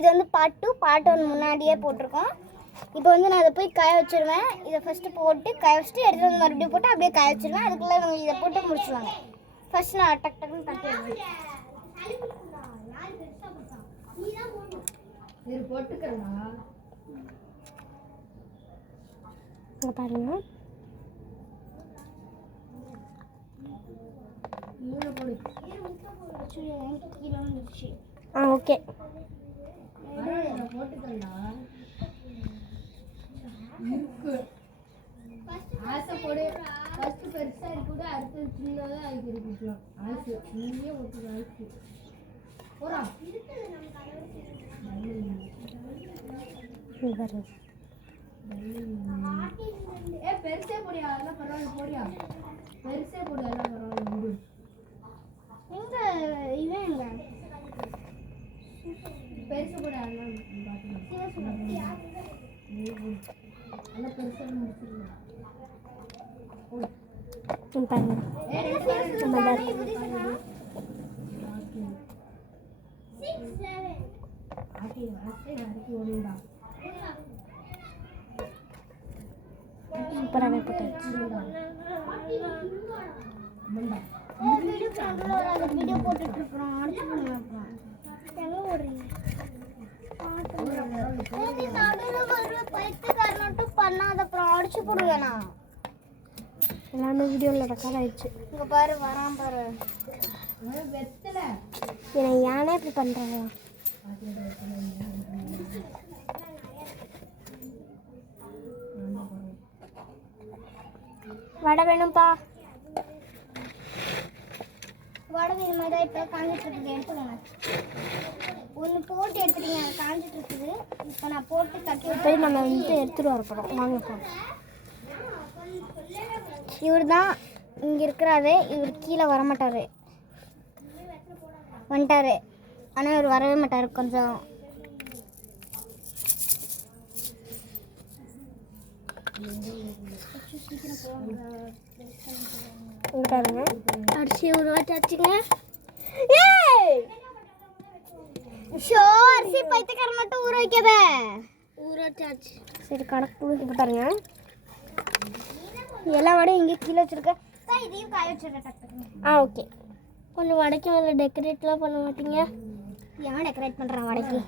இது வந்து part 2 part 1 முன்னாடியே போட்டிருக்கோம். இப்போ வந்து நான் அதை போய் காய வச்சிருவேன். இதை ஃபஸ்ட்டு போட்டு காய வச்சுட்டு எடுத்து வந்து மறுபடியும் போட்டு அப்படியே காய வச்சிருவேன். அதுக்குள்ளே இவங்க இதை போட்டு முடிச்சுவாங்க. ஃபர்ஸ்ட் நான் டக் டக்குன்னு தட்டிடுவேன். இது போட்டுக்கலாம். இங்கே பாருங்க. ஓகே போட்டுக்கலாம். இருக்கு ஆசை போடு. ஃபர்ஸ்ட் பெருசா கூட அடுத்து சின்னதா ஆகிருக்கலாம். ஆசை நீயே ஒட்டு ஆசை போறா. பெருசே போடியா, அதெல்லாம் பரவாயில்ல. போடியா பெருசே போடு, அதெல்லாம் பரவாயில்ல. எங்க இவன் எங்க பெருசு கூட அதெல்லாம் எல்லாம் பெருசா முடிச்சிடலாம். பாருங்க சூப்பராகவே போட்டாச்சு. வீடியோ போட்டுட்டு இருக்கிறோம். அடிச்சு போடுங்க. எங்க ஓடுறீங்க? நடுவில் ஒரு பைத்துக்காரனும் பண்ணாத அப்புறம் அடிச்சு போடுவேண்ணா. எல்லாமே வீடியோவில் ரெக்கார்ட் ஆயிடுச்சு. இங்கே பாரு வரான் பாரு. வெத்தல என்னை யானே இப்படி பண்ணுறாங்க. வடை வேணும்ப்பா. வடை வேணுமா? தான் இப்போ காஞ்சிட்டு இருக்குது. எடுத்துக்கோங்க. ஒன்று போட்டு எடுத்துட்டீங்க, காஞ்சிட்டு இருக்குது. இப்போ நான் போட்டு தட்டி போய் நம்ம வந்து எடுத்துகிட்டு வர போகிறோம். வாங்கப்பா. இவர் தான் இங்கே இருக்கிறாரு. இவர் கீழே வரமாட்டார். வந்துட்டார். ஆனால் இவர் வரவே மாட்டார். கொஞ்சம் இங்கே பாருங்க. அரிசி ஊற வச்சாச்சுங்க. ஷோ அரிசி பைத்தியக்காரன் மட்டும் ஊற வைக்காத. ஊற வச்சாச்சு. சரி கணக்கு. இங்கே பாருங்க. எல்லா வடையும் இங்கே கீழே வச்சுருக்கேன். இதையும் காய வச்சுருக்கேன். ஓகே. கொஞ்சம் வடைக்கு மேலே டெக்கரேட்லாம் பண்ண மாட்டீங்க? ஏன் டெக்கரேட் பண்ணுறான் வடைக்கு?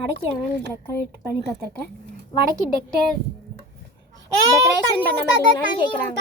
வடைக்கு எவன் டெக்கரேட் பண்ணி பார்த்துருக்கேன். வடைக்கு டெக்கரேஷன் பண்ண மாட்டீங்களான்னு கேட்குறாங்க.